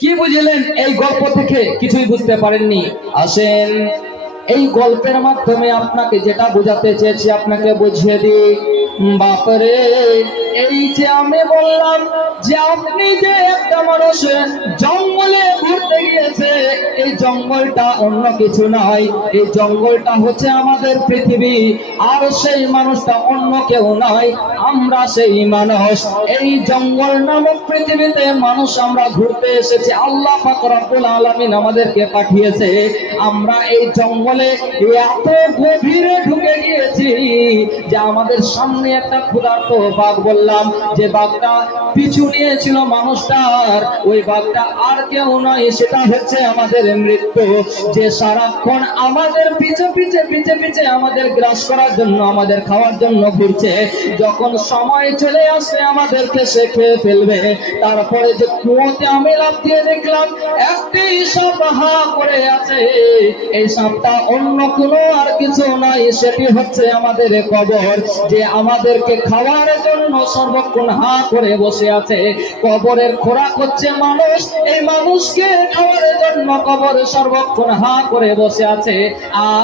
কি বুঝলেন এই গল্প থেকে? কিছুই বুঝতে পারেননি। আসেন এই গল্পের মাধ্যমে আপনাকে যেটা বোঝাতে চেয়েছি আপনাকে বুঝিয়ে দিই। বাপরে, এই যে আমি বললাম যে আপনি যে একটা মানুষ জঙ্গলে ঘুরতে গিয়েছে, এই জঙ্গলটা অন্য কিছু নয়, এই জঙ্গলটা হচ্ছে আমাদের পৃথিবী। আর সেই মানুষটা অন্য কেউ নয়, আমরা সেই মানুষ। এই জঙ্গল নামক পৃথিবীতে মানুষ আমরা ঘুরতে এসেছি, আল্লাহ পাক রব্বুল আলামিন আমাদেরকে পাঠিয়েছে। আমরা এই জঙ্গলে এত গভীরে ঢুকে গিয়েছি যে আমাদের সামনে একটা ক্ষুধার্ত বাঘ, বললাম যে বাঘটা পিছু নিয়েছিল মানুষটার, ওই বাঘটা আর কেউ নয়, সেটা হচ্ছে আমাদের মৃত্যু, যে সারাক্ষণ আমাদের পিছে পিছে পিছে পিছে আমাদের গ্রাস করার জন্য, আমাদের খাওয়ার জন্য ঘুরছে। যখন সময় চলে আসে আমাদেরকে সে খেয়ে ফেলবে, তারপরে যে কুয়োতে আমি লাফ দিয়ে দেখলাম একটি সাপ হা করে আছে, এই সাপটা অন্য কোনো আর কিছু নয়, সেটি হচ্ছে আমাদের কবর, যে আমাদেরকে খাওয়ার জন্য সর্বক্ষণ হা করে বসে আছে। কবরের খোরাক হচ্ছে মানুষ, এই মানুষকে খাওয়ার জন্য কবর সর্বক্ষণ হা করে বসে আছে।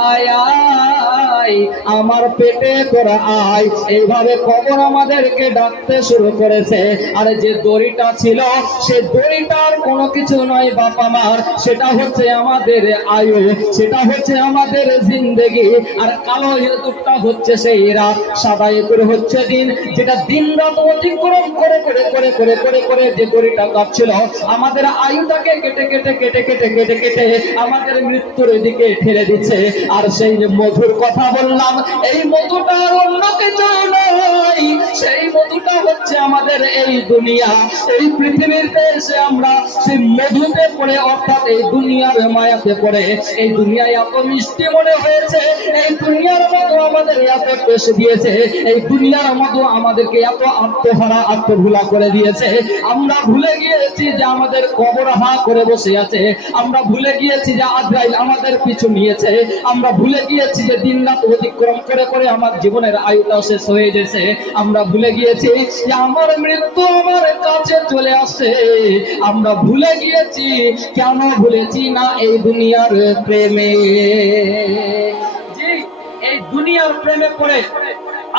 আয় আয় আমার পেটে তোরা আয়, এইভাবে কবর আমাদেরকে ডাকতে শুরু করেছে। আর যে দড়িটা ছিল, সে দড়িটার কোনো কিছু নয় বাবা মার, সেটা হচ্ছে আমাদের আয়ু, সেটা হচ্ছে আমাদের জিন্দেগি। আর কালো ইঁদুরটা হচ্ছে সেই রাত, সাদা ইঁদুর হচ্ছে দিন, যেটা দিন রাত অতিক্রম করে করে করে করে করে করে যে দড়িটা কাটছিল আমাদের আয়ুটাকে কেটে কেটে কেটে কেটে কেটে কেটে আমাদের মৃত্যুর দিকে ঠেলে দিচ্ছে। আর সেই যে মধুর কথা বললাম, এই মধুটা আর অন্য কিছু নয়, সেই মধুটা হচ্ছে আমাদের এই দুনিয়া। এই পৃথিবীতে এসে আমরা সেই মধুতে পড়ে, অর্থাৎ এই দুনিয়ার মায়াতে পড়ে, এই দুনিয়ায় এত মিষ্টি মনে হয়েছে, এই দুনিয়ার মধু আমাদের এত টেস্ট দিয়েছে, এই দুনিয়ার মধু আমাদেরকে এত আত্মহারা আত্মভুলা করে দিয়েছে। আমরা ভুলে গিয়েছি যে আমাদের কবর হা করে বসে আছে, আমরা ভুলে গিয়েছি যে আজরাইল আমাদের পিছু নিয়েছে, আমরা ভুলে গিয়েছি যে দিন রাত অতিক্রম করে করে আমার জীবনের আয়ুটা শেষ হয়ে গেছে, আমরা ভুলে গিয়েছি যে আমার মৃত্যু আমার কাছে চলে আসে। আমরা ভুলে গিয়েছি, কেন ভুলেছি না? এই দুনিয়ার প্রেমে, জি, এই দুনিয়ার প্রেমে পড়ে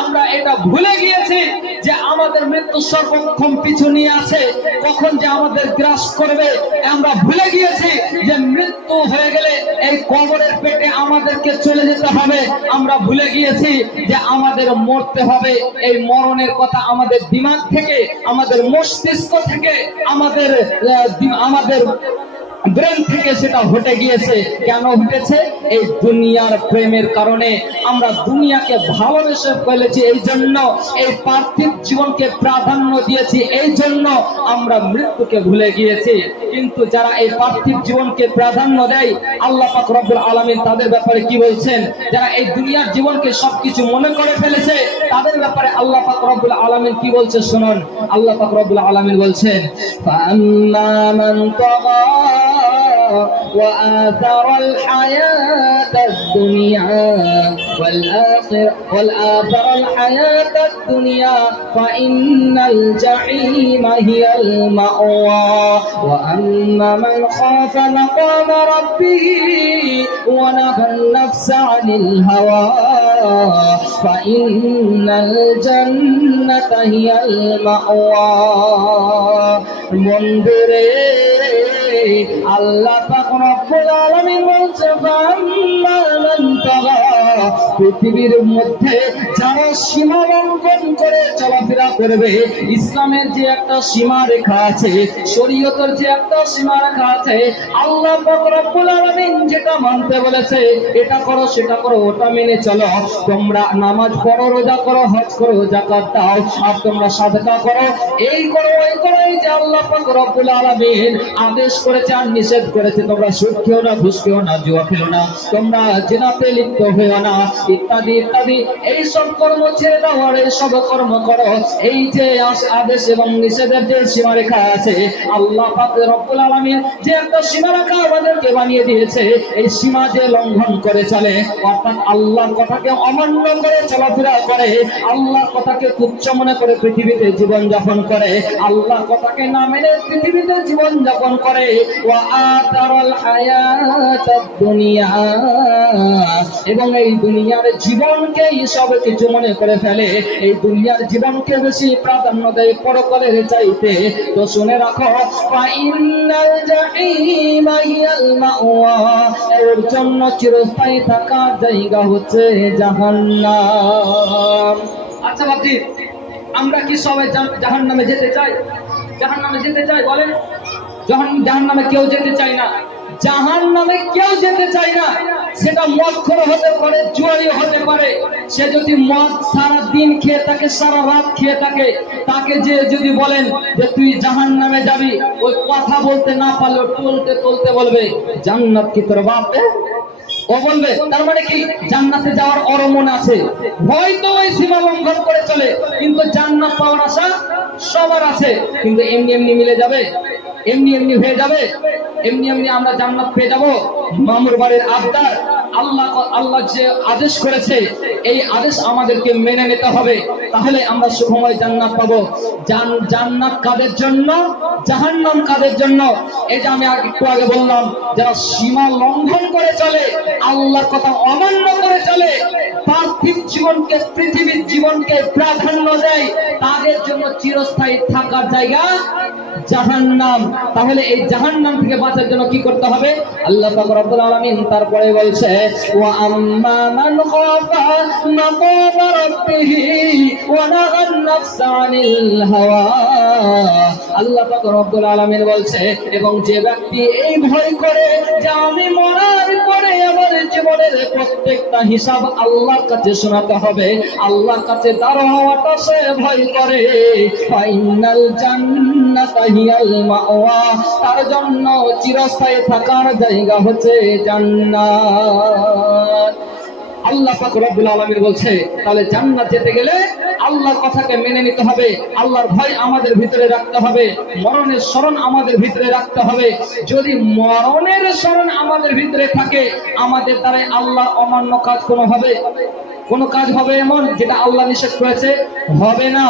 আমরা এটা ভুলে গিয়েছি যে আমাদের মৃত্যু সর্বক্ষণ পিছু নিয়ে আছে, কখন যে আমাদের গ্রাস করবে। আমরা ভুলে গিয়েছি যে মৃত্যু হয়ে গেলে এই কবরের পেটে আমাদেরকে চলে যেতে হবে। আমরা ভুলে গিয়েছি যে আমাদের মরতে হবে, এই মরণের কথা আমাদের দিমাগ থেকে, আমাদের মস্তিষ্ক থেকে, আমাদের আমাদের ব্রেন থেকে সেটা হটে গিয়েছে। কেন হটেছে? এই দুনিয়ার প্রেমের কারণে। আমরা দুনিয়াকে ভালোবেসে ফেলেছি, এই জন্য এই পার্থিব জীবনকে প্রাধান্য দিয়েছি, এই জন্য আমরা মৃত্যুকে ভুলে গিয়েছি। কিন্তু যারা এই পার্থিব জীবনকে প্রাধান্য দেয়, আল্লাহ পাক রব্বুল আলামিন তাদের ব্যাপারে কি বলছেন? যারা এই দুনিয়ার জীবনকে সবকিছু মনে করে ফেলেছে, তাদের ব্যাপারে আল্লাহ পাক রব্বুল আলামিন কি বলছে শুনুন। আল্লাহ পাক রব্বুল আলামিন বলছেন, ফাআম্মা মান তাগা وآثر الحياة الدنيا والآثر الحياة الدنيا فإن الجحيم هي المأوى وأما من خاف مقام ربه ونهى النفس عن الهوى فإن الجنة هي المأوى منذرين আল্লাহ পাক রব্বুল আলামিন বলছে, পৃথিবীর মধ্যে যারা সীমা লঙ্ঘন করে চলাফেরা করবে, ইসলামের যে একটা সীমা রেখা আছে, শরীয়তের যে একটা সীমা রেখা আছে, আল্লাহ পাক রব্বুল আলামিন যেটা মানতে বলেছে, এটা করো সেটা করো, ওটা মেনে চলো। তোমরা নামাজ পড়ো, রোজা করো, হজ করো, যাকাত দাও, আর তোমরা সাদকা করো, এই করো ওই করো, এই যে আল্লাহ পাক রব্বুল আলামিন আদেশ করেছে আর নিষেধ করেছে। তোমরা সুদ খেও না, ঘুষ খেও না, জুয়া খেলো না, তোমরা জিনাতে লিপ্ত হয়েও না, ইত্যাদি ইত্যাদি। এই সব সব কর্ম ছেড়ে দাও আর এই সব কর্ম করো। এই যে আদেশ এবং নিষেধের যে সীমারেখা আছে, আল্লাহ পাক রব্বুল আলামিন যে একটা সীমারেখা আমাদেরকে বানিয়ে দিয়েছে, এই সীমা যে লঙ্ঘন করে চলে, অর্থাৎ আল্লাহর কথাকে অমান্য করে চলাফেরা করে, আল্লাহর কথাকে তুচ্ছ মনে করে পৃথিবীতে জীবন যাপন করে, আল্লাহর কথাকে না মেনে পৃথিবীতে জীবন যাপন করে, ওয়া আতারাল হায়াতাদ দুনিয়া, এবং এই দুনিয়ার জীবনকেই সব কিছু মনে করে ফেলে, এই দুনিয়ার জীবনকে বেশি প্রাধান্য দেয় পরকালের চাইতে। তো শুনে রাখো, ফাইনাল জাহিমা হিয়াল মাওয়া, এর জন্য চিরস্থায়ী থাকার জায়গা হচ্ছে জাহান্নাম। আচ্ছা বাপজি, আমরা কি সবাই জাহান্নামে যেতে চাই? জাহান্নামে যেতে চাই বলেন? জাহান্নামে কেউ যেতে চায় না। জাহান্নামে কেউ যেতে চায় না। সেটা মদখোর হতে পারে, জুয়ারি হতে পারে। সে যদি মদ সারা দিন খেয়ে থাকে, সারা রাত খেয়ে থাকে, তাকে যে যদি বলেন যে তুই জাহান্নামে যাবি, ওই কথা বলতে না পারলে টলতে টলতে বলবে, জান্নাত কি তোর বাপে? ও বলবে, তার মানে কি জান্নাতে যাওয়ার ওর মন আছে, হয়তো ওই সীমা লঙ্ঘন করে চলে, কিন্তু জান্নাত পাওয়ার আশা সবার আছে। কিন্তু এমনি এমনি মিলে যাবে? এমনি এমনি হয়ে যাবে? এমনি এমনি আমরা জান্নাত পেয়ে যাব? মামুর বাড়ির আবদার। আল্লাহ যে আদেশ করেছে, এই আদেশ আমাদেরকে মেনে নিতে হবে, তাহলে আমরা সুখময় জান্নাত পাবো। জান্নাত কাদের জন্য, জাহান্নাম কাদের জন্য? এই যে আমি একটু আগে বললাম, যারা সীমা লঙ্ঘন করে চলে, আল্লাহর কথা অমান্য করে চলে, পার্থিব জীবনকে, পৃথিবীর জীবনকে প্রাধান্য দেয়, তাদের জন্য চিরস্থায়ী থাকার জায়গা জাহান্নাম। তাহলে এই জাহান্নাম থেকে বাঁচার জন্য কি করতে হবে? আল্লাহ পাক রব্বুল আলামিন তারপরে বলছে, ওয়া আম্মা মান খাফা মাকামা রাব্বিহি ওয়া নাহান নাফসা আনিল হাওয়া। আল্লাহ পাক রব্বুল আলামিন বলছে, এবং যে ব্যক্তি এই ভয় করে যে আমি মরার পরে আমার জীবনের প্রত্যেকটা হিসাব আল্লাহর কাছে শোনাতে হবে, আল্লাহর কাছে দাঁড় হওয়াটা সে ভয় করে, ফাইনাল জান্নাতা হিয়াল মাওয়া, তার জন্য চিরস্থায়ী থাকার জায়গা হচ্ছে জান্নাত। আল্লাহ পাক রব্বুল আলামিন বলছে, তাহলে জান্নাত যেতে গেলে আল্লাহর কথাকে মেনে নিতে হবে, আল্লাহর ভয় আমাদের ভিতরে রাখতে হবে, মরণের স্মরণ আমাদের ভিতরে রাখতে হবে। যদি মরণের স্মরণ আমাদের ভিতরে থাকে, আমাদের দ্বারা আল্লাহর অমান্য কাজ কোনো কাজ হবে এমন যেটা আল্লাহ নিষেধ করেছে? হবে না।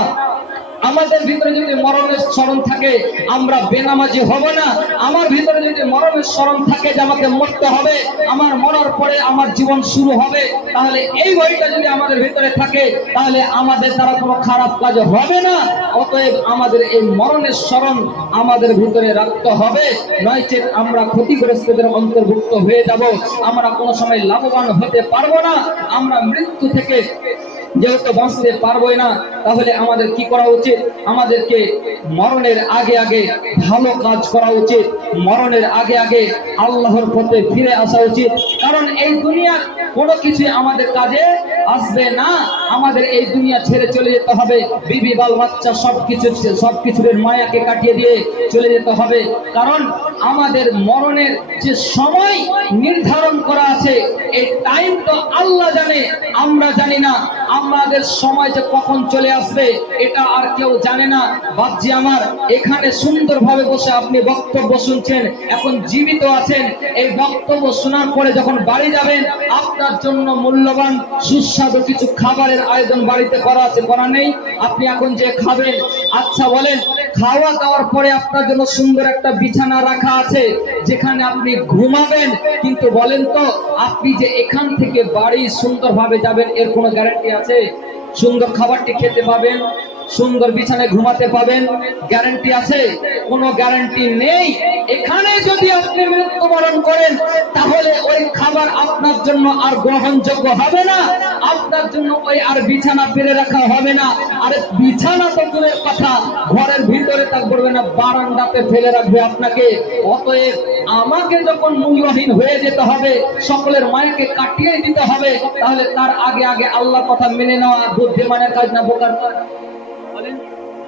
আমাদের ভিতরে যদি মরণের স্মরণ থাকে, আমরা বেনামাজি হব না। আমার ভিতরে যদি মরণের স্মরণ থাকে যে আমাকে মরতে হবে, আমার মরার পরে আমার জীবন শুরু হবে, তাহলে এই ভয়টা যদি আমাদের ভিতরে থাকে, তাহলে আমাদের দ্বারা কোনো খারাপ কাজ হবে না। অতএব আমাদের এই মরণের স্মরণ আমাদের ভিতরে রাখতে হবে, নয়তো আমরা ক্ষতিগ্রস্তদের অন্তর্ভুক্ত হয়ে যাব, আমরা কোনো সময় লাভবান হতে পারবো না। আমরা মৃত্যু থেকে যেহেতু বাঁচতে পারবোই না, তাহলে আমাদের কি করা উচিত? আমাদেরকে মরণের আগে আগে ভালো কাজ করা উচিত, মরণের আগে আগে আল্লাহর পথে ফিরে আসা উচিত। কারণ এই দুনিয়া কোনো কিছুই আমাদের কাজে আসবে না। আমাদের এই দুনিয়া ছেড়ে চলে যেতে হবে, বিবি বাল বাচ্চা সবকিছুর মায়াকে কাটিয়ে দিয়ে চলে যেতে হবে। কারণ আমাদের মরণের যে সময় নির্ধারণ করা আছে, এই টাইম তো আল্লাহ জানে, আমরা জানি না। আমাদের সময় যে কখন চলে আসবে এটা আর কেউ জানে না। বাপজি আমার, এখানে সুন্দরভাবে বসে আপনি বক্তব্য শুনছেন, এখন জীবিত আছেন। এই বক্তব্য শোনার পরে যখন বাড়ি যাবেন, আপনার জন্য মূল্যবান সুস্বাদু কিছু খাবারের আয়োজন বাড়িতে করা আছে, করা নেই? আপনি এখন যে খাবেন, আচ্ছা বলেন, খাওয়া দাওয়ার পরে আপনার জন্য সুন্দর একটা বিছানা রাখা আছে যেখানে আপনি ঘুমাবেন, কিন্তু বলেন তো, আপনি যে এখান থেকে বাড়ি সুন্দরভাবে যাবেন, এর কোনো গ্যারান্টি আছে? সুন্দর খাবারটি খেতে পাবেন, সুন্দর বিছানায় ঘুমাতে পাবেন, গ্যারান্টি আছে? কোনো গ্যারান্টি নেই। এখানে যদি আপনি মৃত্যুবরণ করেন, তাহলে ওই খাবার আপনার জন্য আর গ্রহণযোগ্য হবে না, আপনার জন্য ওই আর বিছানা পেরে রাখা হবে না। আরে বিছানা তো দূরের কথা, ঘরের ভিতরে তা করবে না, বারান্দাতে ফেলে রাখবে আপনাকে। অতএব আমাকে যখন মূল্যহীন হয়ে যেতে হবে, সকলের মায়াকে কাটিয়ে দিতে হবে, তাহলে তার আগে আগে আল্লাহর কথা মেনে নেওয়া বুদ্ধিমানের কাজ না বোকার কাজ?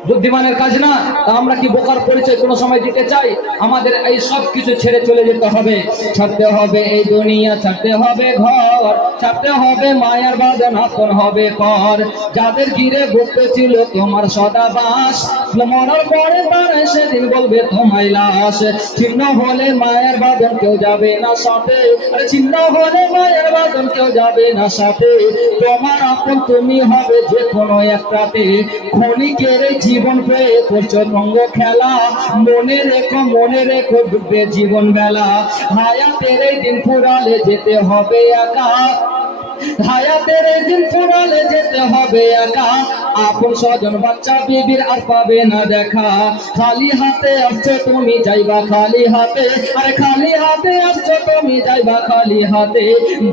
বুদ্ধিমানের কাজ না। তা আমরা কি বোকার পরিচয় কোনো সময় দিতে চাই? আমাদের এই সব কিছু ছেড়ে চলে যেতে হবে। ছাড়তে হবে এই দুনিয়া, ছাড়তে হবে ঘর, ছাড়তে হবে মায়ার বাঁধন, আপন হবে পর। যাদের ঘিরে বসতে ছিল তোমার সদা বাস, মরার পরে তারা সেদিন বলবে তোমায় লাশ। ছিন্ন হলে মায়ের বাঁধন কেউ যাবে না সাথে, আরে ছিন্ন হলে মায়ের বাঁধন কেউ যাবে না সাথে। তোমার আপন তুমি হবে যে কোনো এক রাতে, ক্ষণিকের এই জীবন পেয়ে করছো রঙ্গ খেলা। মনে রেখো ডুববে জীবন বেলা। হায়াতের এই দিন ফুরালে যেতে হবে একা, হায়াতের এই দিন ফুরালে যেতে হবে একা। আপন স্বজন বাচ্চা বিবির আর পাবে না দেখা। খালি হাতে আসছো তুমি যাইবা খালি হাতে, আরে খালি হাতে আসছো তুমি যাইবা খালি হাতে।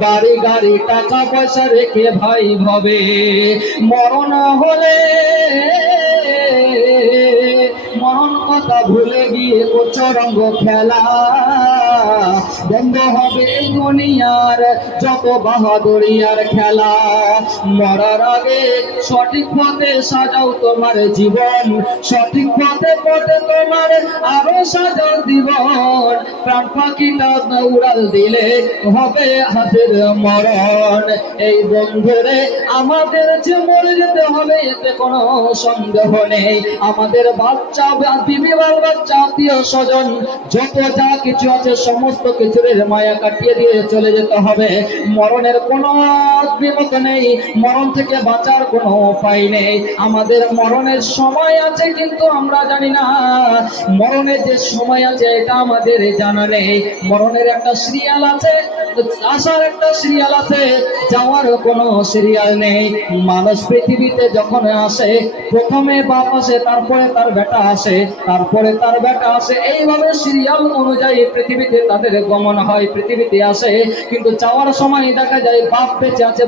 বাড়ি গাড়ি টাকা পয়সা রেখে ভাই ভবে, মরণ হলে মরণ কথা ভুলে গিয়ে করছো রঙ্গ খেলা। বন্ধ হবে এই দুনিয়ার যত বাহাদুরিয়ার খেলা। মরার আগে সঠিক পথে সাজাও তোমার জীবন, সঠিক পথে পথে তোমার আরো সাজাও জীবন। প্রাণ পাখিটা উড়াল দিলে হবে হাতের মরণ। এই বন্ধুরে আমাদের যে মরে যেতে হবে এতে কোনো সন্দেহ নেই। আমাদের বাচ্চা বিবি বাল বাচ্চা আত্মীয় স্বজন যত যা কিছু আছে সমস্ত কিছুর মায়া কাটিয়ে দিয়ে চলে যেতে হবে। মরণের কোনো বিমত নেই, মরণ থেকে বাঁচার কোনো উপায় নেই। আমাদের মরণের সময় আছে কিন্তু আমরা জানি না। মরণের যে সময় আছে এটা আমাদের জানা নেই। মরণের একটা সিরিয়াল আছে, আসার একটা সিরিয়াল আছে, যাওয়ার কোনো সিরিয়াল নেই। মানুষ পৃথিবীতে যখন আসে প্রথমে বাপ আসে, তারপরে তার বেটা আসে, তারপরে তার বেটা আসে, এইভাবে সিরিয়াল অনুযায়ী পৃথিবীতে তাদের গমন হয়, পৃথিবীতে আসে। কিন্তু যাওয়ার সময় দেখা যায় বাপ বেঁচে আছে,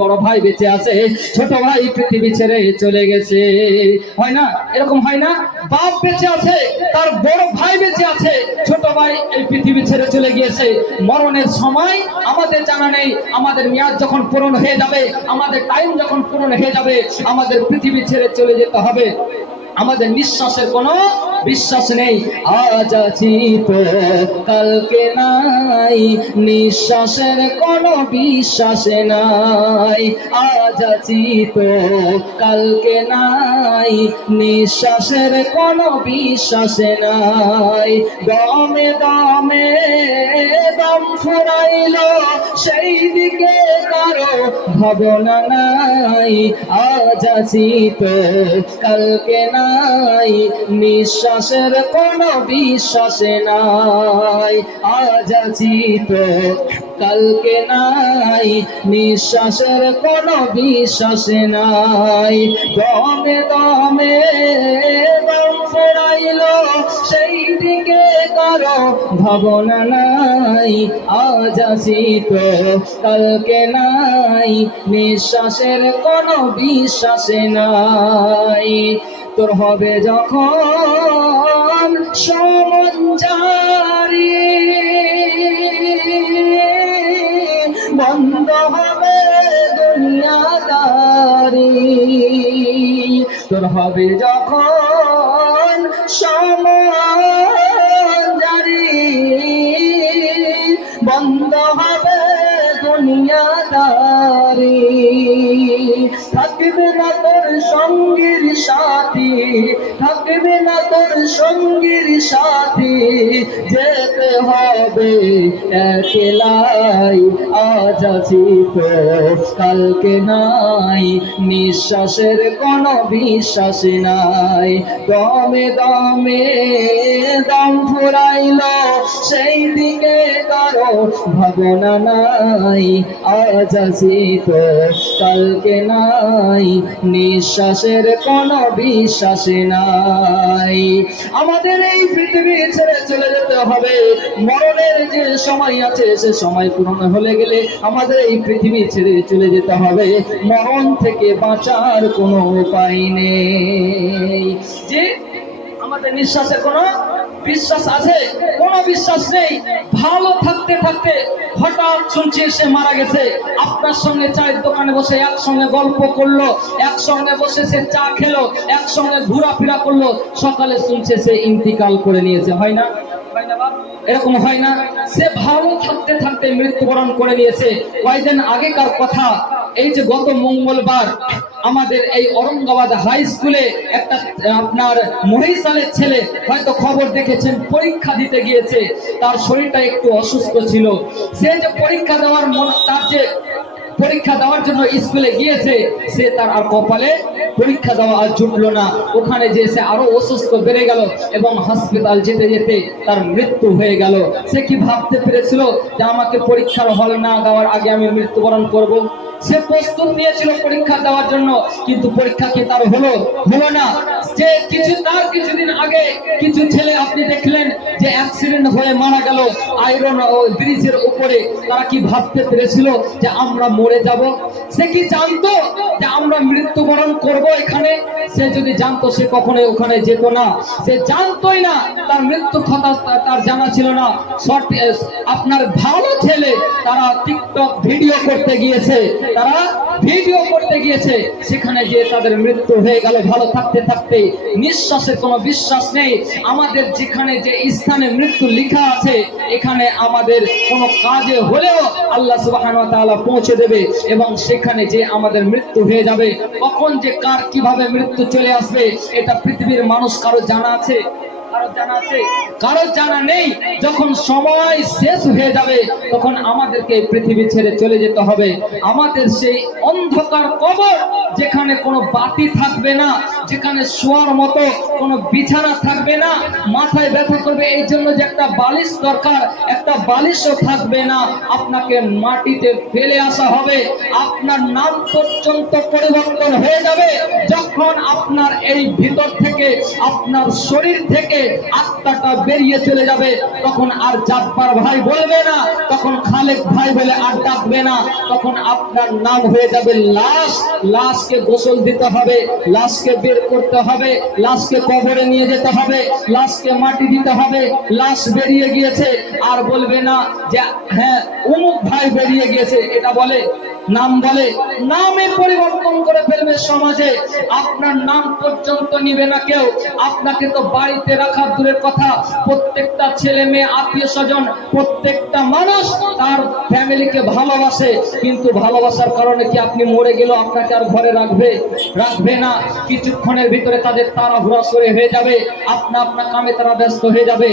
বড় ভাই বেঁচে আছে, ছোট ভাই পৃথিবী ছেড়ে চলে গেছে। হয় না? এরকম হয় না? বাপ বেঁচে আছে, তার বড় ভাই বেঁচে আছে, ছোট ভাই এই পৃথিবী ছেড়ে চলে গিয়েছে। মরণের সময় আমাদের জানা নেই। আমাদের মেয়াদ যখন পূরণ হয়ে যাবে, আমাদের টাইম যখন পূরণ হয়ে যাবে, আমাদের পৃথিবী ছেড়ে চলে যেতে হবে। আমাদের নিঃশ্বাসের কোনো বিশ্বাস নেই। আজ আছি তো কালকে নাই, নিঃশ্বাসের কোনো বিশ্বাস নাই। আজ আছি তো কালকে নাই, নিঃশ্বাসের কোনো বিশ্বাস নাই। দমে দমে দম ফুরাইলো সেই দিকে কারো ভাবনা নাই। আজ আছি তো কালকে নাই, নিঃশ্বাসের কোনো বিশ্বাস নাই। আজ আছি তো কালকে নাই, নিঃশ্বাসের কোনো বিশ্বাস নাই। দমে দমে দম ফুরাইলো সেই দিকে কারো ভাবনা নাই। আজ আছি তো কালকে নাই, নিঃশ্বাসের কোনো বিশ্বাস নাই। তোর হবে যখন সমন জারি, বন্ধ হবে দুনিয়াদারি। তোর হবে যখন সমন জারি, বন্ধ হবে দুনিয়াদারি। থাকবে না তোর সঙ্গীর সাথী, থাকবে না তোর সঙ্গীর সাথী, যেতে হবে একলাই। আজ আছি তো কালকে নাই, নিঃশ্বাসের কোনো বিশ্বাস নাই। দমে দমে দম ফুরাইলো সেই দিকে কারো ভাবনা নাই। আজ আছি তো কালকে নাই, নিঃশ্বাসের কোনো বিশ্বাস নাই। আমাদের এই পৃথিবী ছেড়ে চলে যেতে হবে। মরণের যে সময় আছে সে সময় পূরণ হলে গেলে আমাদের এই পৃথিবী ছেড়ে চলে যেতে হবে। মরণ থেকে বাঁচার কোনো উপায় নেই। যে আমাদের নিঃশ্বাসের কোনো বিশ্বাস আছে? কোনো বিশ্বাস নেই। ভালো থাকতে থাকতে হঠাৎ শুনছি সে মারা গেছে। আপনার সঙ্গে চায়ের দোকানে বসে একসঙ্গে গল্প করলো, একসঙ্গে বসে সে চা খেলো, একসঙ্গে ঘোরাফেরা করলো, সকালে শুনছে সে ইন্তিকাল করে নিয়েছে। হয় না? এরকম হয় না? সে ভালো থাকতে থাকতে মৃত্যুবরণ করে নিয়েছে। কয়েকদিন আগেকার কথা, এই যে গত মঙ্গলবার আমাদের এই औरंगाबाद হাই স্কুলে একটা আপনার মহিষালের ছেলে, হয়তো খবর দেখেছেন, পরীক্ষা দিতে গিয়েছে। তার শরীরটা একটু অসুস্থ ছিল। সে যে পরীক্ষা দেওয়ার তার যে পরীক্ষা দেওয়ার জন্য স্কুলে গিয়েছে, সে তার আর কপালে পরীক্ষা দেওয়া আর জুটলো না। ওখানে যে সে আরো অসুস্থ বেড়ে গেল এবং হাসপাতাল যেতে যেতে তার মৃত্যু হয়ে গেল। সে কি ভাবতে পেরেছিল যে আমাকে পরীক্ষার হল না দেওয়ার আগে আমি মৃত্যুবরণ করব? সে প্রস্তুত নিয়েছিল পরীক্ষা দেওয়ার জন্য, কিন্তু পরীক্ষা কি তার হলো না? যে কিছুদিন আগে কিছু ছেলে আপনি দেখলেন যে অ্যাক্সিডেন্ট হয়ে মারা গেল আয়রন ব্রিজের উপরে। তারা কি ভাবতে পেরেছিল যে আমরা মরে যাব? সে কি জানতো যে আমরা মৃত্যুবরণ করব এখানে? সে যদি জানতো সে কখনোই ওখানে যেত না। সে জানতোই না, তার মৃত্যুর কথা তার জানা ছিল না। আপনার ভালো ছেলে তারা টিকটক ভিডিও করতে গিয়েছে, সেখানে যে তাদের মৃত্যু হয়ে গেল ভালো থাকতে থাকতে। নিঃশ্বাসের কোনো বিশ্বাস নেই। আমাদের যেখানে যে স্থানে মৃত্যু লেখা আছে, এখানে আমাদের কোনো কাজে হলেও আল্লাহ সুবহানাহু ওয়া তাআলা পৌঁছে দেবে এবং সেখানে যে আমাদের মৃত্যু হয়ে যাবে। কখন যে কার কিভাবে মৃত্যু চলে আসবে এটা পৃথিবীর মানুষ কারো জানা আছে? কারো জানা নেই। যখন সময় শেষ হয়ে যাবে তখন আমাদেরকে পৃথিবী ছেড়ে চলে যেতে হবে। আমাদের সেই অন্ধকার কবর, যেখানে কোনো বাতি থাকবে না, যেখানে শোয়ার মতো কোনো বিছানা থাকবে না, মাথায় ব্যথা করবে এই জন্য যে একটা বালিশ দরকার, একটা বালিশও থাকবে না। আপনাকে মাটিতে ফেলে আসা হবে। আপনার নাম পর্যন্ত পরিবর্তন হয়ে যাবে। যখন আপনার এই ভিতর থেকে, আপনার শরীর থেকে আত্মাটা বেরিয়ে চলে যাবে, তখন আর জাব্বার ভাই বলবে না, তখন খালেক ভাই বলে আর ডাকবে না। তখন আপনার নাম হয়ে যাবে লাশ। লাশকে গোসল দিতে হবে, লাশকে বের করতে হবে, লাশকে কবরে নিয়ে যেতে হবে, লাশকে মাটি দিতে হবে। লাশ বেরিয়ে গিয়েছে আর বলবে না যে হ্যাঁ অমুক ভাই বেরিয়ে গিয়েছে, এটা বলে নাম বলে। নামে পরিবর্তন করে ফেলবে সমাজে। আপনার নাম পর্যন্ত নিবে না কেউ। আপনাকে তো বাড়িতে রাখা দূরের কথা, প্রত্যেকটা ছেলে মেয়ে আত্মীয় স্বজন প্রত্যেকটা মানুষ তার ফ্যামিলিকে ভালোবাসে, কিন্তু ভালোবাসার কারণে কি আপনি মরে গেলেও আপনাকে আর ঘরে রাখবে না। কিছুক্ষণের ভিতরে তাদের তাড়াহুড়া করে হয়ে যাবে, আপনা কামে তারা ব্যস্ত হয়ে যাবে।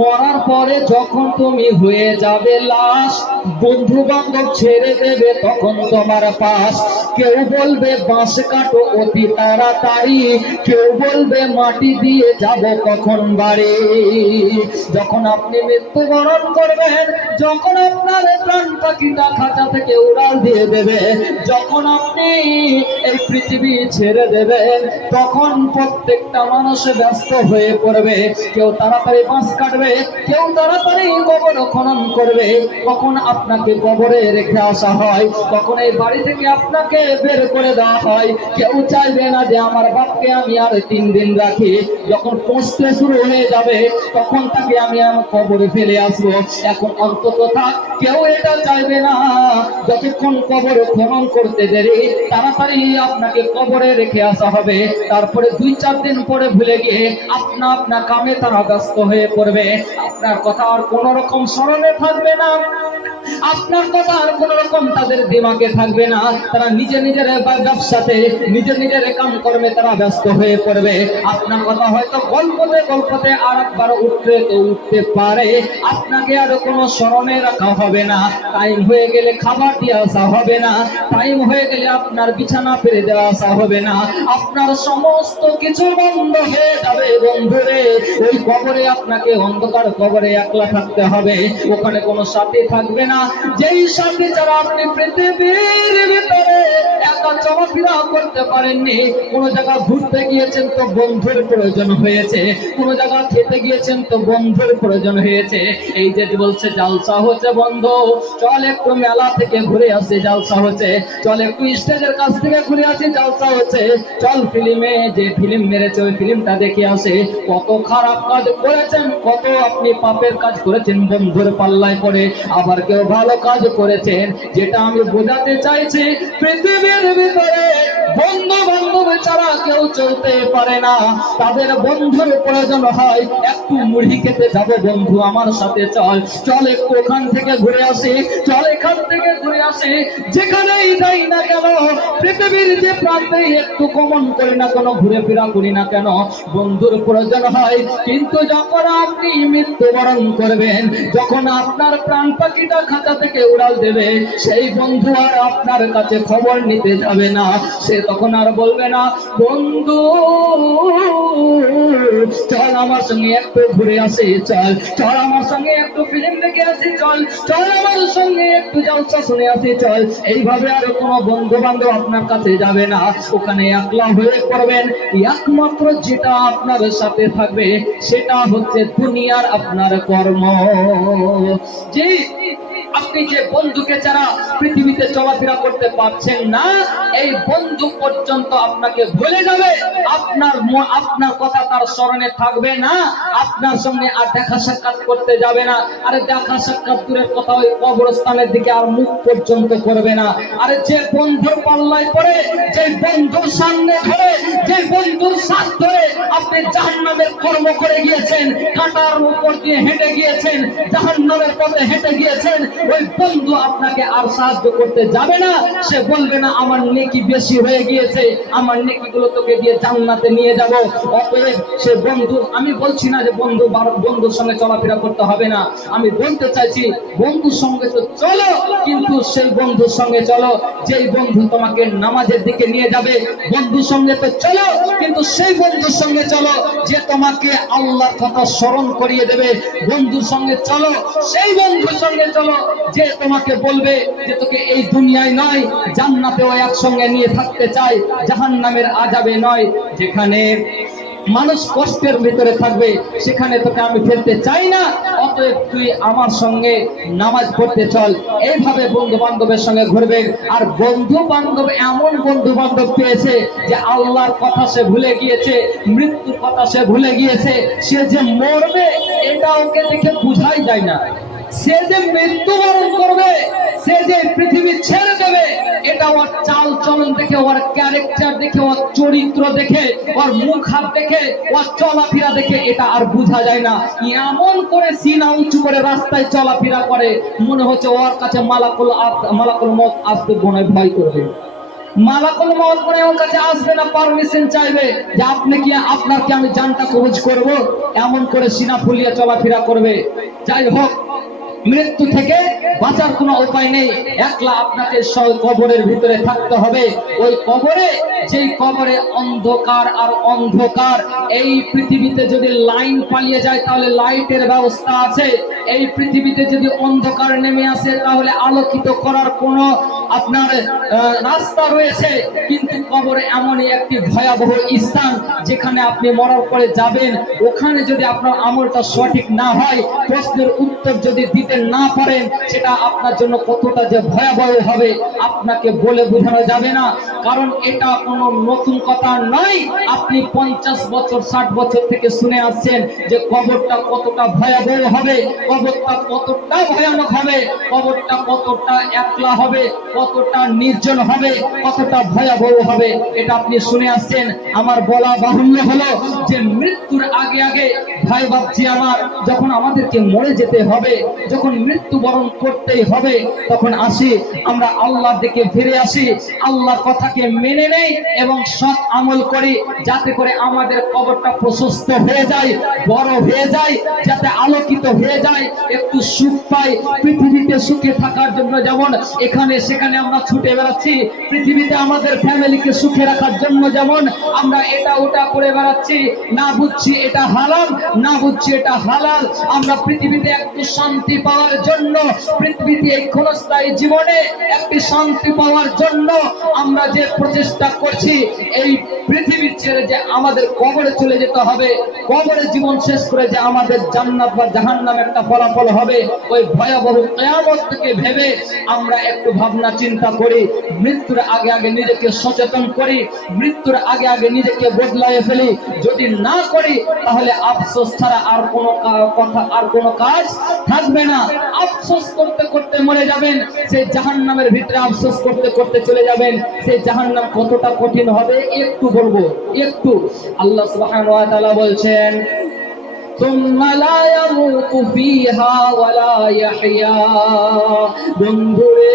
মরার পরে যখন তুমি হয়ে যাবে লাশ, বন্ধু বান্ধব ছেড়ে দেবে তখন তোমার পাশ। কেউ বলবে বাঁশ কাটো অতি তাড়াতাড়ি, কেউ বলবে মাটি দিয়ে যাব কখন বাড়ি। যখন আপনি মৃত্যুবরণ করবেন, যখন আপনার প্রাণ পাখিটা খাঁচা থেকে উড়াল দিয়ে দেবে, যখন আপনি এই পৃথিবী ছেড়ে দেবেন, তখন প্রত্যেকটা মানুষ ব্যস্ত হয়ে পড়বে। কেউ তাড়াতাড়ি বাঁশ কাটবে, কেউ তাড়াতাড়ি কবর খনন করবে। কখন আপনাকে কবরে রেখে আসা হয়, তখন এই বাড়ি থেকে আপনাকে বের করে দেওয়া হয়। কেউ চাইবে না যে আমার বাপকে আমি আর 3 দিন রাখি। যখন পৌঁছতে শুরু হয়ে যাবে তখন তাকে আমি আমার কবরে ফেলে আসবো। এখন অন্তত থাক, কেউ এটা চাইবে না। যতক্ষণ কবর খনন করতে দেরি, তাড়াতাড়ি আপনাকে কবরে রেখে আসা হবে। তারপরে 2-4 দিন পরে ভুলে গিয়ে আপনা কামে তারা ব্যস্ত হয়ে পড়বে। আপনার কথা আর কোনো রকম স্মরণে থাকবে না, আপনার কথা আর কোন রকম তাদের দিমাগে থাকবে না। তারা নিজের ব্যবসাতে, নিজের কাম কর্মে তারা ব্যস্ত হয়ে পড়বে। আপনার কথা হয়তো গল্পতে আর একবার উঠতে পারে, আপনাকে আর কোনো স্মরণে রাখা হবে না। টাইম হয়ে গেলে খাবার দিয়ে আসা হবে না, টাইম হয়ে গেলে আপনার বিছানা পেরে দেওয়া আসা হবে না। আপনার সমস্ত কিছু বন্ধ হয়ে যাবে বন্ধুরে। ওই কবরে আপনাকে অন্ধকার কবরে একলা থাকতে হবে। ওখানে কোনো সাথী থাকবে না। যেই সাথে যারা আপনি পৃথিবীর ভিতরে একা চলাফেরা করতে পারেননি, কোন জায়গা ঘুরতে গিয়েছেন তো বন্ধুর প্রয়োজন হয়েছে, কোন জায়গা খেতে গিয়েছেন তো বন্ধুর প্রয়োজন হয়েছে। এই যে বলছে জালসা হচ্ছে বন্ধু, চল একটু মেলা থেকে ঘুরে আসি, জালসা হচ্ছে, চল একটু স্টেজের কাছ থেকে ঘুরে আসি, জালসা হচ্ছে, চল ফিল্মে যে ফিল্ম মেরেছে ওই ফিল্মটা দেখে আসে। কত খারাপ কাজ করেছেন, কত আপনি পাপের কাজ করেছেন বন্ধুর পাল্লায় পড়ে, আবার কেউ ভালো কাজ করেছেন। যেটা আমি বোঝাতে চাইছি, পৃথিবীর ভিতরে বন্ধু বান্ধব ছাড়া কেউ চলতে পারে না। তাদের বন্ধুর প্রয়োজন হয়, একটু মুড়ি খেতে যাবো বন্ধু আমার সাথে চল, চল একটু ওখান থেকে ঘুরে আসি, চল এখান থেকে ঘুরে আসি। যেখানেই যাই না কেন, পৃথিবীর যে প্রান্তে একটু কমন করি না কেন, ঘুরে ফেরা করি না কেন, বন্ধুর প্রয়োজন হয়। কিন্তু যখন আপনি মৃত্যুবরণ করবেন, যখন আপনার প্রাণ পাখিটা খাঁচা থেকে উড়াল দেবে, সেই বন্ধু আর আপনার কাছে খবর নিতে যাবে না। সে তখন আর বলবে না, বন্ধু চল আমার সঙ্গে একটু ঘুরে আসি, চল চল আমার সঙ্গে একটু ফিল্ম দেখে আসি, চল চল আমার সঙ্গে একটু জলসা শুনে আসি, চল। এইভাবে আর কোনো বন্ধু বান্ধব আপনার কাছে যাবে না। ওখানে একলা হয়ে পড়বেন। একমাত্র যেটা আপনার সাথে থাকবে সেটা হচ্ছে দুনিয়ার আপনার কর্ম। যে আপনি যে বন্ধুকে ছাড়া পৃথিবীতে চলাফেরা করতে পারছেন না, এই বন্ধু পর্যন্ত আপনাকে ভুলে যাবে, আপনার কথা তার স্মরণে থাকবে না, আপনার সঙ্গে আর দেখা সাক্ষাৎ করতে যাবে না। আরে দেখা সাক্ষাৎ দূরের কথা, ওই কবরস্থানের দিকে আর মুখ পর্যন্ত করবে না। আরে যে বন্ধুর পাল্লায় পড়ে, যে বন্ধুর সামনে ধরে, যে বন্ধুর সাথ ধরে আপনি জাহান্নামের কর্ম করে গিয়েছেন, কাঁটার উপর দিয়ে হেঁটে গিয়েছেন, জাহান্নামের পথে হেঁটে গিয়েছেন, ওই বন্ধু আপনাকে আর সাহায্য করতে যাবে না। সে বলবে না আমার নেকি বেশি হয়ে গিয়েছে, আমার নেকিগুলো তোকে দিয়ে জান্নাতে নিয়ে যাব। অতএব সে বন্ধু, আমি বলছি না যে বন্ধুর সঙ্গে চলাফেরা করতে হবে না, আমি বলতে চাইছি বন্ধুর সঙ্গে তো চলো, কিন্তু সেই বন্ধুর সঙ্গে চলো যেই বন্ধু তোমাকে নামাজের দিকে নিয়ে যাবে। বন্ধুর সঙ্গে তো চলো, কিন্তু সেই বন্ধুর সঙ্গে চলো যে তোমাকে আল্লাহর কথা স্মরণ করিয়ে দেবে। বন্ধুর সঙ্গে চলো, সেই বন্ধুর সঙ্গে চলো যে তোমাকে বলবে যে তোকে এই দুনিয়ায় নয় জান্নাতেও একসঙ্গে নিয়ে থাকতে চাই, জাহান্নামের আযাবে নয়। যেখানে মানুষ কষ্টের ভিতরে থাকবে সেখানে তোকে আমি ফেলতে চাই না। অতএব তুই আমার সঙ্গে নামাজ পড়তে চল। এইভাবে বন্ধু বান্ধবের সঙ্গে ঘুরবে। আর বন্ধু বান্ধব এমন বন্ধু বান্ধব পেয়েছে যে আল্লাহর কথা সে ভুলে গিয়েছে, মৃত্যুর কথা সে ভুলে গিয়েছে। সে যে মরবে এটা ওকে দেখে বুঝাই যায় না। সে যে মৃত্যুবরণ করবে, সে যে পৃথিবী ছেড়ে দেবে, এটা ওর চাল চলন দেখে, ওর ক্যারেক্টার দেখে, ওর চরিত্র দেখে, ওর মুখ হাত দেখে, ওর চলাফেরা দেখে এটা আর বোঝা যায় না। এমন করে সিনা উঁচু করে রাস্তায় চলাফেরা করে, মনে হচ্ছে ওর কাছে মালাকুল মউত আসতে মনে ভয় করবে। মালাকুল মউত করে ওর কাছে আসবে না, পারমিশন চাইবে যে আপনার কি আমি জানটা কবজ করব। এমন করে সিনা ফুলিয়ে চলাফেরা করবে। যাই হোক, মৃত্যু থেকে বাঁচার কোনো উপায় নেই, একলা আপনাকে কবরের ভিতরে থাকতে হবে। ওই কবরে, যেই কবরে অন্ধকার আর অন্ধকার, এই পৃথিবীতে যদি লাইন পালিয়ে যায় তাহলে লাইটের ব্যবস্থা আছে। এই পৃথিবীতে যদি অন্ধকার নেমে আসে তাহলে আলোকিত করার কোনো আপনার রাস্তা রয়েছে। কিন্তু কবরে এমনই একটি ভয়াবহ স্থান যেখানে আপনি মরার পরে যাবেন, ওখানে যদি আপনার আমলটা সঠিক না হয়, প্রশ্নের উত্তর যদি দিতে না পারেন, সেটা আপনার জন্য কতটা যে ভয়াবহ হবে আপনাকে বলে বোঝানো যাবে না। কারণ এটা কোনো নতুন কথা নয়। আপনি 50 বছর 60 বছর থেকে শুনে আসছেন যে কবরটা কতটা ভয়াবহ হবে, কবরটা কতটা ভয়ানক হবে, কবরটা কতটা একলা হবে, কতটা নির্জন হবে, কতটা ভয়াবহ হবে, এটা আপনি শুনে আসছেন। আমার বলা বাহুল্য হলো যে মৃত্যুর আগে আগে ভাই বাপজি আমার, যখন আমাদেরকে মরে যেতে হবে, যখন মৃত্যুবরণ করতেই হবে, তখন আসি আমরা আল্লাহর দিকে ফিরে আসি, আল্লাহর কথাকে মেনে নেই এবং সৎ আমল করি, যাতে করে আমাদের কবরটা প্রশস্ত হয়ে যায়, বড় হয়ে যায়, যাতে আলোকিত হয়ে যায়, একটু সুখ পাই। পৃথিবীতে সুখে থাকার জন্য যেমন এখানে সেখানে আমরা ছুটে বেড়াচ্ছি, পৃথিবীতে আমাদের ফ্যামিলিকে সুখে রাখার জন্য যেমন আমরা এটা ওটা করে বেড়াচ্ছি, না বুঝছি এটা হালাল, না বুঝছি এটা হালাল। আমরা পৃথিবীতে একটু শান্তি পাওয়ার জন্য, পৃথিবীতে এই ক্ষণস্থায়ী জীবনে একটি শান্তি পাওয়ার জন্য আমরা যে প্রচেষ্টা করি, করছি, এই পৃথিবীর ছেড়ে যে আমাদের কবরে চলে যেতে হবে, কবরে জীবন শেষ করে যে আমাদের জান্নাত বা জাহান্নাম একটা ফলাফল হবে, ওই ভয়াবহ কিয়ামত থেকে ভেবে আমরা একটু ভাবনা চিন্তা করি, মৃত্যুর আগে আগে নিজেকে সচেতন করি, মৃত্যুর আগে আগে নিজেকে বদলায়ে ফেলি। যদি না করি তাহলে আফসোস ছাড়া আর কোনো কথা, আর কোনো কাজ থাকবে না। আফসোস করতে করতে মরে যাবেন, সেই জাহান্নামের ভিতরে আফসোস করতে করতে চলে যাবেন। সেই জাহান্নাম কতটা কঠিন হবে একটু বলবো, একটু। আল্লাহ সুবহানাহু ওয়া তাআলা বলছেন, সুম্মা লা ইয়ামুতু ফিহা ওয়া লা ইয়াহইয়া। বন্ধুরে,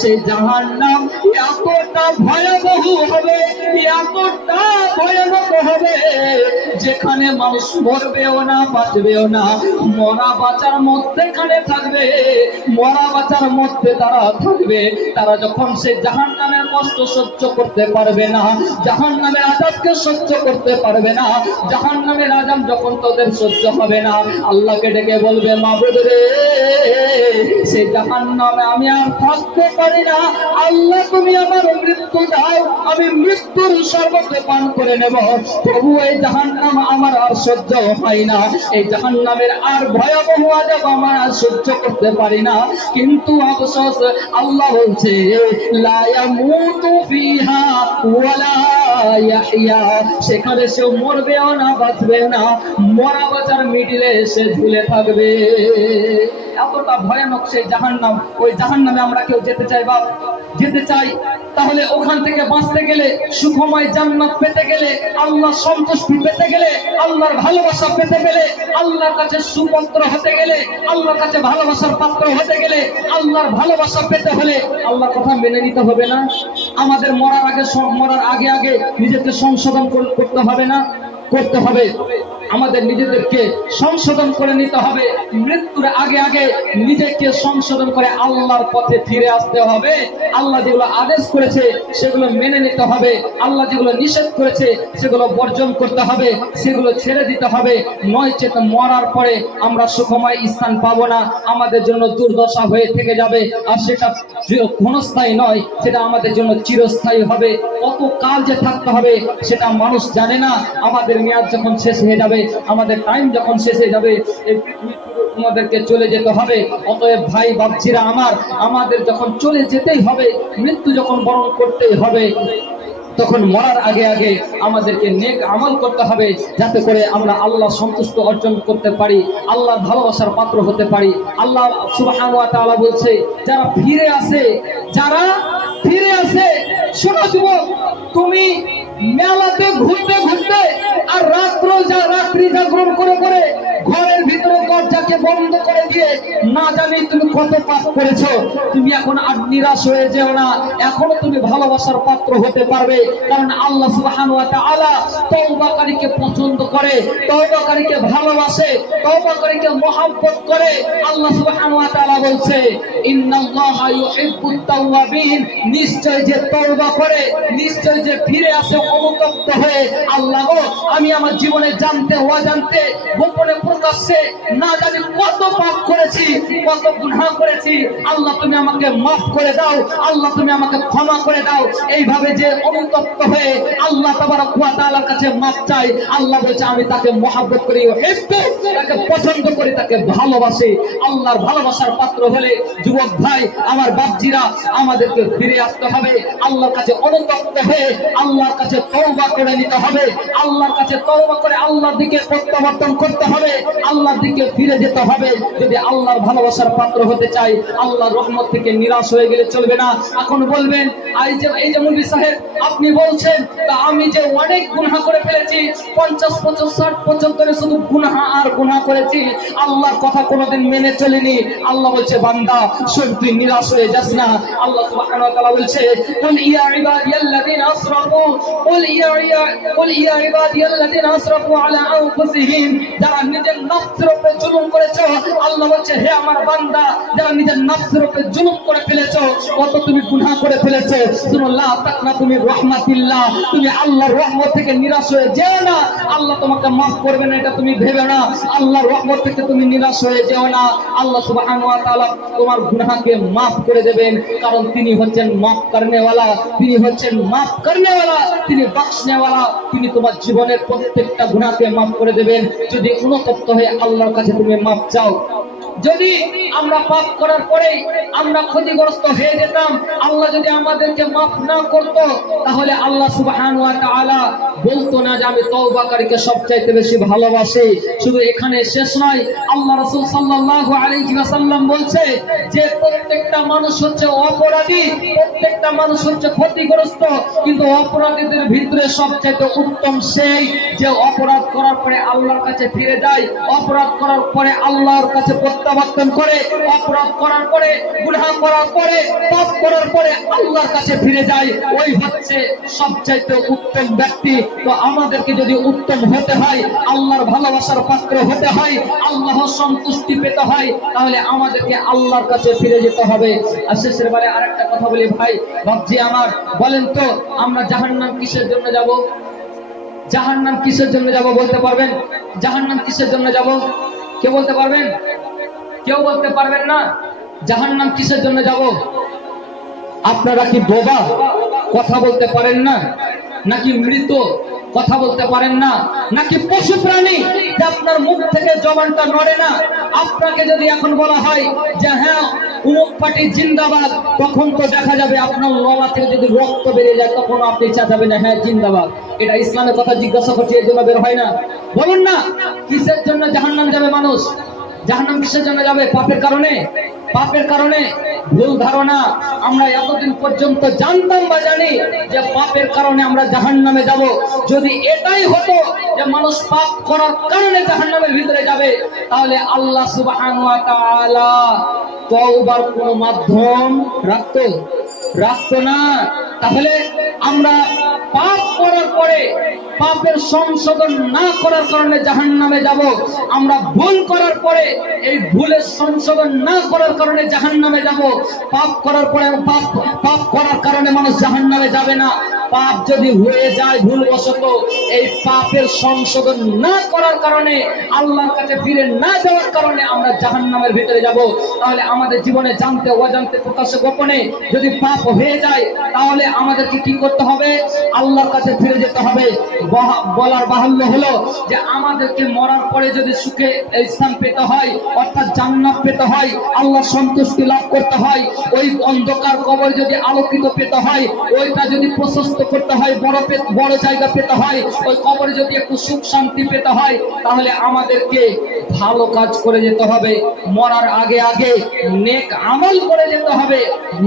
সেই জাহান্নাম এতটা ভয়াবহ হবে, এতটা ভয়ানক হবে, যেখানে মানুষ মরবেও না, বাঁচবেও না, মরা বাঁচার মধ্যেখানে থাকবে, মরা বাঁচার মধ্যে তারা থাকবে। তারা যখন সেই জাহান্নামের কষ্ট সহ্য করতে পারবে না, জাহান্নামের আযাবকে সহ্য করতে পারবে না, জাহান্নামের আযাব যখন তাদের সহ্য হবে না, আল্লাহকে ডেকে বলবে, মাবুদ রে, সেই জাহান্নামে আমি আর থাকতে পারি না, আল্লাহ তুমি আমার মৃত্যু দাও, আমি মৃত্যুর শরবত পান করে নেব, তবু এই জাহান্নাম আমার আর সহ্য হয় না, এই জাহান্নামের আর ভয়াবহ আযাব আমার আর সহ্য করতে পারি না। কিন্তু আফসোস, আল্লাহ বলছে, লা ইয়ামুতু ফিহা ওয়া লা ইয়াহইয়া। সেখানে সে মরবেও না, বাঁচবেও না, মরা বাঁচার মিডিলে সে ঝুলে থাকবে। এতটা ভয়ানক সেই জাহান্নাম। ওই জাহান্নামে আমরা কেউ যেতে চাই বা যেতে চাই? তাহলে ওখান থেকে বাঁচতে গেলে, সুখময় জান্নাত পেতে গেলে, আল্লাহ সন্তুষ্টি পেতে গেলে, আল্লাহর ভালোবাসা পেতে গেলে, আল্লাহর কাছে সুপাত্র হতে গেলে, আল্লাহর কাছে ভালোবাসার পাত্র হতে গেলে, আল্লাহর ভালোবাসা পেতে হলে আল্লাহর কথা মেনে নিতে হবে না? আমাদের মরার আগে আগে নিজেকে সংশোধন করতে হবে না? করতে হবে। আমাদের নিজেদেরকে সংশোধন করে নিতে হবে। মৃত্যুর আগে আগে নিজেকে সংশোধন করে আল্লাহর পথে ফিরে আসতে হবে। আল্লাহ যেগুলো আদেশ করেছে সেগুলো মেনে নিতে হবে, আল্লাহ যেগুলো নিষেধ করেছে সেগুলো বর্জন করতে হবে, সেগুলো ছেড়ে দিতে হবে। নয়তো মরার পরে আমরা সুখময় স্থান পাবো না, আমাদের জন্য দুর্দশা হয়ে থেকে যাবে। আর সেটা ক্ষণস্থায়ী নয়, সেটা আমাদের জন্য চিরস্থায়ী হবে। কত কাল যে থাকতে হবে সেটা মানুষ জানে না। আমাদের মেয়াদ যখন শেষ হয়ে যাবে, আমাদের টাইম যখন শেষ হয়ে যাবে, এই পৃথিবী তোমাদেরকে চলে যেতে হবে। অতএব ভাই বাপজিরা আমার, আমাদের যখন চলে যেতেই হবে, মৃত্যু যখন বরণ করতেই হবে, তখন মরার আগে আগে আমাদেরকে নেক আমল করতে হবে, যাতে করে আমরা আল্লাহ সন্তুষ্ট অর্জন করতে পারি, আল্লাহর ভালোবাসার পাত্র হতে পারি। আল্লাহ সুবহানাহু ওয়া তাআলা বলছে, যারা ফিরে আসে, যারা ফিরে আসে, শোনো যুবক, তুমি মেলাতে ঘুরতে ঘুরতে আর রাত্রি জাগরণ করে করে ঘরের ভিতরে দরজাকে বন্ধ করে দিয়ে না জানি তুমি কত পাপ করেছো। তুমি এখন আর নিরাশ হয়ে যেও না, এখনো তুমি ভালোবাসার পাত্র হতে পারবে। কারণ আল্লাহ সুবহানাহু ওয়া তাআলা তওবাকারীকে পছন্দ করে, তওবাকারীকে ভালোবাসে, তওবাকারীকে মহব্বত করে। আল্লাহ সুবহানাহু ওয়া তাআলা বলছে, ইন্নাল্লাহা ইউহিব্বুত তাওয়াবিন, নিশ্চয় যে তওবা করে, নিশ্চয় যে ফিরে আসে অনুতপ্ত হয়ে, আল্লাহ গো, আমি আমার জীবনে জানতে অজান্তে, গোপনে প্রকাশ্যে না জানি কত পাপ করেছি, কত গুনাহ করেছি, আল্লাহ তুমি আমাকে মাফ করে দাও, আল্লাহ তুমি আমাকে ক্ষমা করে দাও। এইভাবে যে অনুতপ্ত হয়ে আল্লাহ তাবারক ওয়া তাআলার কাছে মাফ চাই, আল্লাহ বলছে আমি তাকে মহব্বত করি, তাকে পছন্দ করি, তাকে ভালোবাসি। আল্লাহর ভালোবাসার পাত্র হলে যুবক ভাই আমার বাপজিরা, আমাদেরকে ফিরে আসতে হবে আল্লাহর কাছে, অনুতপ্ত হয়ে আল্লাহর কাছে তওবা করে নিতে হবে, আল্লাহর কাছে তওবা করে আল্লাহর দিকে প্রত্যাবর্তন করতে হবে, আল্লাহর দিকে ফিরে যেতে হবে। যদি আল্লাহর ভালোবাসার পাত্র হতে চাই, আল্লাহর রহমত থেকে নিরাশ হয়ে গেলে চলবে না। এখন বলবেন, এই যে মুফতি সাহেব আপনি বলছেন, তা আমি যে অনেক গুনাহ করে ফেলেছি, 50 50 60 বছর ধরে শুধু গুনাহ আর গুনাহ করেছি, আল্লাহর কথা কোনোদিন মেনে চলিনি। আল্লাহ বলছে, বান্দা শোন, তুই নিরাশ হয়ে যাস না। আল্লাহ সুবহানাহু ওয়া তাআলা বলছে, কুল ইয়া ইবাদিয়াল্লাযিনা আসরাফু, কুল ইয়া ইবাদিয়াল্লাযিনা আসরাফু আলা আনফুসিহিম, যারা নিজের নফসের উপরে জুলুম করেছো, আল্লাহ বলছে, হে আমার বান্দা, যারা নিজের নফসের উপরে জুলুম করে ফেলেছো, কত তুমি গুনাহ করে ফেলেছো, সুবহানাল্লাহ, তাকনা তুমি রাহমাতিল্লাহ, তুমি আল্লাহর রহমত থেকে নিরাশ হয়ে যেও না। আল্লাহ তোমাকে মাফ করবে না এটা তুমি ভেবে না, আল্লাহর রহমত থেকে তুমি নিরাশ হয়ে যেও না। আল্লাহ সুবহানাহু ওয়া তাআলা তোমার গুনাহকে মাফ করে দেবেন, কারণ তিনি হচ্ছেন মাফ করনে ওয়ালা, তিনি হচ্ছেন মাফ করনে ওয়ালা, তিনি বখশনে ওয়ালা। তিনি তোমার জীবনের প্রত্যেকটা গুনাহকে মাফ করে দেবেন যদি অনুতপ্ত হয়ে আল্লাহর কাছে তুমি মাফ চাও। যদি আমরা পাপ করার পরে আমরা ক্ষতিগ্রস্ত হয়ে যেতাম, আল্লাহ যদি আমাদেরকে মাফ না করত, তাহলে আল্লাহ সুবহানাহু ওয়া তাআলা বলতো না যে আমি তওবাকারীকে সবচাইতে বেশি ভালোবাসি। শুধু এখানে শেষ নয়, আল্লাহ রাসূল সাল্লাল্লাহু আলাইহি ওয়াসাল্লাম বলছে যে প্রত্যেকটা মানুষ হচ্ছে অপরাধী, প্রত্যেকটা মানুষ হচ্ছে ক্ষতিগ্রস্ত, কিন্তু অপরাধীদের ভিতরে সবচাইতে উত্তম সেই যে অপরাধ করার পরে আল্লাহর কাছে ফিরে যায়, অপরাধ করার পরে আল্লাহর কাছে প্রত্যাবর্তন করে, অপরাধ করার পরে, গুনাহ করার পরে, পাপ করার পরে আল্লাহর কাছে ফিরে যায়, ওই হচ্ছে সবচাইতে উত্তম ব্যক্তি। তো আমাদেরকে যদি উত্তম হতে হয়, আল্লাহর ভালোবাসার পাত্র হতে হয়, আল্লাহর সন্তুষ্টি পেতে হয়, তাহলে আমাদেরকে আল্লাহর কাছে ফিরে যেতে হবে। আর শেষের বারে আরেকটা কথা বলি ভাই, বাপজি আমার, বলেন তো আমরা জাহান্নাম কিসের জন্য যাব? জাহান্নাম কিসের জন্য যাব বলতে পারবেন? জাহান্নাম কিসের জন্য যাব? কে বলতে পারবেন? কেউ বলতে পারবেন না। জাহান্নাম কিসের জন্য যাব? আপনারা কি বোবা, কথা বলতে পারেন না? নাকি মৃত, কথা বলতে পারেন না? নাকি পশু প্রাণী যে আপনার মুখ থেকে জবানটা নড়ে না? আপনাকে যদি এখন বলা হয় যে হ্যাঁ অমুক পার্টি জিন্দাবাদ, তখন তো দেখা যাবে আপনার লোলা থেকে যদি রক্ত বেরিয়ে যায়, তখন আপনি চাচাবেন হ্যাঁ জিন্দাবাদ। এটা ইসলামের কথা জিজ্ঞাসা করছি, এর জন্য বের হয় না। বলুন না, কিসের জন্য জাহান্নাম যাবে মানুষ? জাহান্নাম কিসের জন্য যাবে? পাপের কারণে। পাপের কারণে। ভুল ধারণা, আমরা এতদিন পর্যন্ত জানতাম বা জানি যে পাপের কারণে আমরা জাহান্নামে যাব। যদি এটাই হতো যে মানুষ পাপ করার কারণে জাহান্নামের ভিতরে যাবে, তাহলে আল্লাহ সুবহানাহু ওয়া তাআলা তওবার কোনো মাধ্যম রাখতো না। তাহলে আমরা পাপ করার পরে পাপের সংশোধন না করার কারণে জাহান্নামে যাব, আমরা ভুল করার পরে এই ভুলের সংশোধন না করার কারণে জাহান্নামে যাব। পাপ করার পরে পাপ করার কারণে মানুষ জাহান্নামে যাবে না। পাপ যদি হয়ে যায় ভুলবশত, এই পাপের সংশোধন না করার কারণে, আল্লাহর কাছে ফিরে না যাওয়ার কারণে আমরা জাহান্নামের ভিতরে যাব। তাহলে আমাদের জীবনে জানতে অজান্তে প্রকাশ্যে গোপনে যদি পাপ হয়ে যায়, তাহলে আমাদেরকে কি করতে হবে? আল্লাহর কাছে ফিরে যেতে হবে। বলার বাহুল্য হলো যে আমাদেরকে মরার পরে যদি সুখে স্থান পেতে হয়, অর্থাৎ জান্নাত পেতে হয়, আল্লাহ সন্তুষ্টি লাভ করতে হয়, ওই অন্ধকার কবর যদি আলোকিত পেতে হয়, ওইটা যদি প্রশস্ত করতে হয়, বড় জায়গা পেতে হয়, ওই কবরে যদি একটু সুখ শান্তি পেতে হয়, তাহলে আমাদেরকে ভালো কাজ করে যেতে হবে। মরার আগে আগে নেক আমল করে যেতে হবে,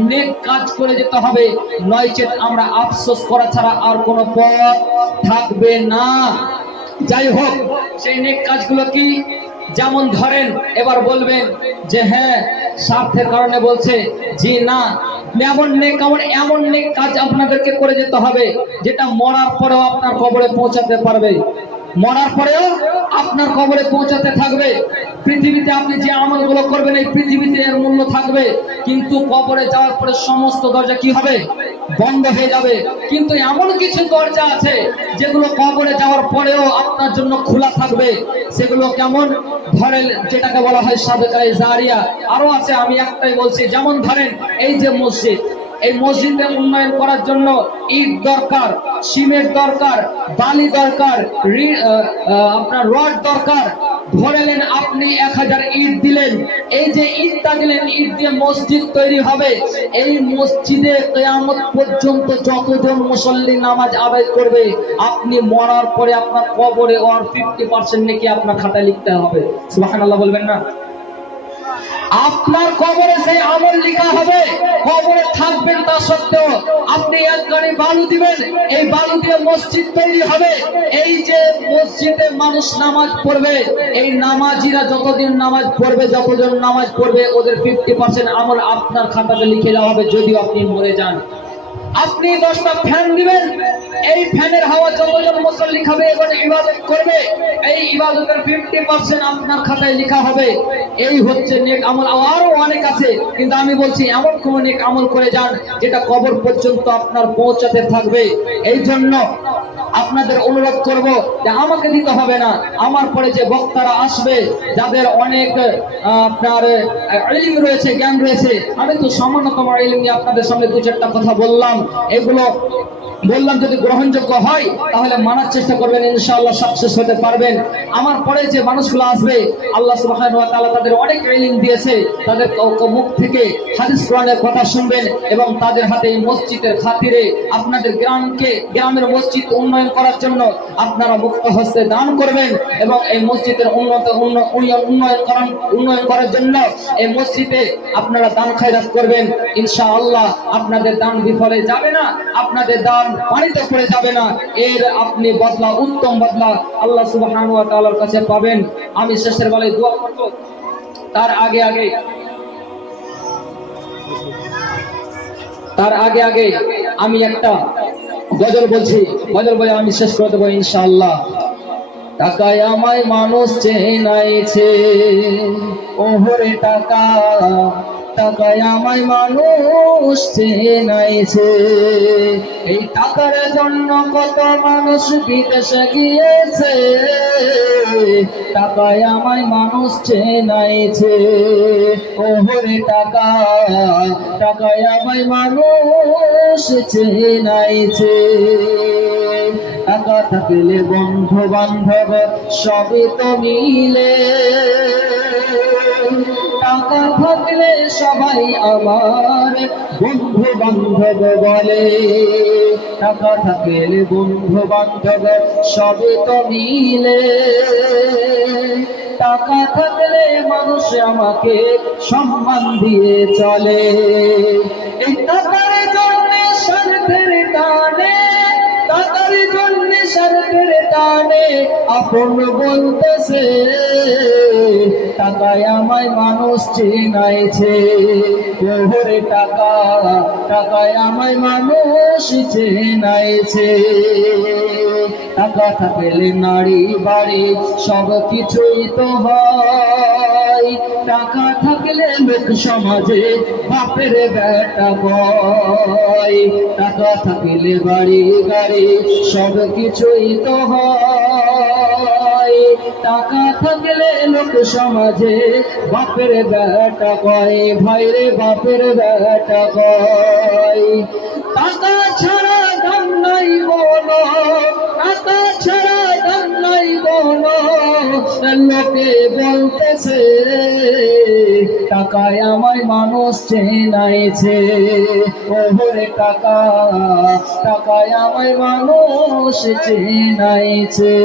নেক কাজ করে যেতে হবে, নয়চেত আমরা আফসোস করা ছাড়া আর কোনো পথ থাকবে না। যাই হোক, সেই নেক কাজগুলো কি? যেমন ধরেন, এবার বলবেন যে হ্যাঁ স্বার্থের কারণে বলছে, জি না, এমন নেক কাজ আপনাদেরকে করে যেতে হবে যেটা মরার পরেও আপনার কবরে পৌঁছাতে পারবে, মরার পরেও আপনার কবরে পৌঁছাতে থাকবে। পৃথিবীতে আপনি যে আমলগুলো করবেন, এই পৃথিবীতে এর মূল্য থাকবে, কিন্তু কবরে যাওয়ার পরে সমস্ত দরজা কি হবে? বন্ধ হয়ে যাবে। কিন্তু এমন কিছু দরজা আছে যেগুলো কবরে যাওয়ার পরেও আপনার জন্য খোলা থাকবে। সেগুলো কেমন? ধরেন যেটাকে বলা হয় সাদকায়ে জারিয়া, আরো আছে, আমি একটাই বলছি। যেমন ধরেন এই যে মসজিদ, এই মসজিদে উন্নয়ন করার জন্য ইট দরকার, সিমেন্ট দরকার, বালি দরকার, আপনার রড দরকার। ধরেলেন আপনি 1000 ইট দিলেন, এই যে ইটটা দিলেন, ইট দিয়ে মসজিদ তৈরি হবে। এই মসজিদে কিয়ামত পর্যন্ত যতজন মুসল্লি নামাজ আদায় করবে, আপনি মরার পরে আপনার কবরে ওর 50% নাকি আপনার খাতায় লিখতে হবে। সুবহানাল্লাহ বলবেন না? আপনার কবরে সেই আমল লেখা হবে। কবরে থাকবেন তা সত্ত্বেও আপনি এক গাড়ি বালু দিবেন, এই বালু দিয়ে মসজিদ তৈরি হবে। এই যে মসজিদে মানুষ নামাজ পড়বে, এই নামাজিরা যতদিন নামাজ পড়বে, যতজন নামাজ পড়বে, ওদের 50% আমল আপনার খাতাতে লিখে দেওয়া হবে, যদিও আপনি মরে যান। আপনি 10টা ফ্যান দিবেন, এই ফ্যানের হাওয়া যতজন মুসল্লি খাবে এবং ইবাদত করবে, এই ইবাদতের 50% আপনার খাতায় লেখা হবে। এই হচ্ছে নেক আমল। আরো অনেক আছে, কিন্তু আমি বলছি এমন কোন নেক আমল করে যান যেটা কবর পর্যন্ত আপনার পৌঁছাতে থাকবে। এই জন্য আপনাদের অনুরোধ করব যে আমাকে দিতে হবে না, আমার পরে যে বক্তারা আসবে, যাদের অনেক আপনার ইলম রয়েছে, জ্ঞান রয়েছে, আমি তো সামান্যতম ইলম নিয়ে আপনাদের সামনে 2-4টা কথা বললাম। এগুলো বললাম যদি গ্রহণযোগ্য হয় তাহলে মানার চেষ্টা করবেন, ইনশাআল্লাহ সাকসেস হতে পারবেন। আমার পরে যে মানুষগুলো আসবে, আল্লাহ সুবহানাহু ওয়া তাআলা তাদের অনেক ইলম দিয়েছে, তাদের মুখ থেকে হাদিস কোরআনের কথা শুনবেন এবং তাদের হাতে এই মসজিদের খাতিরে আপনাদের গ্রামের মসজিদ উন্নয়ন করার জন্য আপনারা মুক্ত হস্তে দান করবেন এবং এই মসজিদের উন্নয়ন করার জন্য এই মসজিদে আপনারা দান খায়রাত করবেন। ইনশাআল্লাহ আপনাদের দান বিফলে যাবে না, আপনাদের দান পানিতে পড়ে যাবে না, এর আপনি বদলা, উত্তম বদলা আল্লাহ সুবহানাহু ওয়া তাআলার কাছে পাবেন। আমি শেষের বেলায় দোয়া করব, তার আগে আগে আমি একটা গজল বলছি, গজল বলে আমি শেষ করে দেবো ইনশাআল্লাহ। টাকায় আমায় মানুষ চেনাইছে, ওহরে টাকা, টাকায় আমায় মানুষ চেনাইছে। এই টাকার জন্য কত মানুষ বিদেশে গিয়েছে, টাকায় আমায় মানুষ চেনাইছে। ওহরে টাকা, টাকায় আমায় মানুষ চেনাইছে। টাকা থাকলে বন্ধু বান্ধব সবই তো মিলে, টাকা থাকলে সবাই আমার বন্ধু বান্ধব বলে। টাকা থাকলে বন্ধু বান্ধব সবই তো মিলে, টাকা থাকলে মানুষ আমাকে সম্মান দিয়ে চলে। এই টাকার জন্য স্বার্থের টানে, টাকার জন্য স্বার্থের টানে আপন বলতেছে, টাকায় আমায় মানুষ চেনাইছে। ওহরে টাকা, টাকায় আমায় মানুষ চেনাইছে। টাকা থাকলে নারী বাড়ি সব কিছুই তো হয়, টাকা থাকলে লোক সমাজে বাপের বেটা বয়। টাকা থাকলে বাড়ি গাড়ি সব কিছুই তো হয়, টাকা থাকলে লোক সমাজে বাপের বেটা কয়, ভাইরে বাপের বেটা কয়। টাকা ছাড়া দাম নাই বলো, টাকা ছাড়া দাম নাই বলো, লোকে বলতেছে, টাকায় আমায় মানুষ চেনাইছে। ওহরে টাকা, টাকায় আমায় মানুষ চেনাইছে।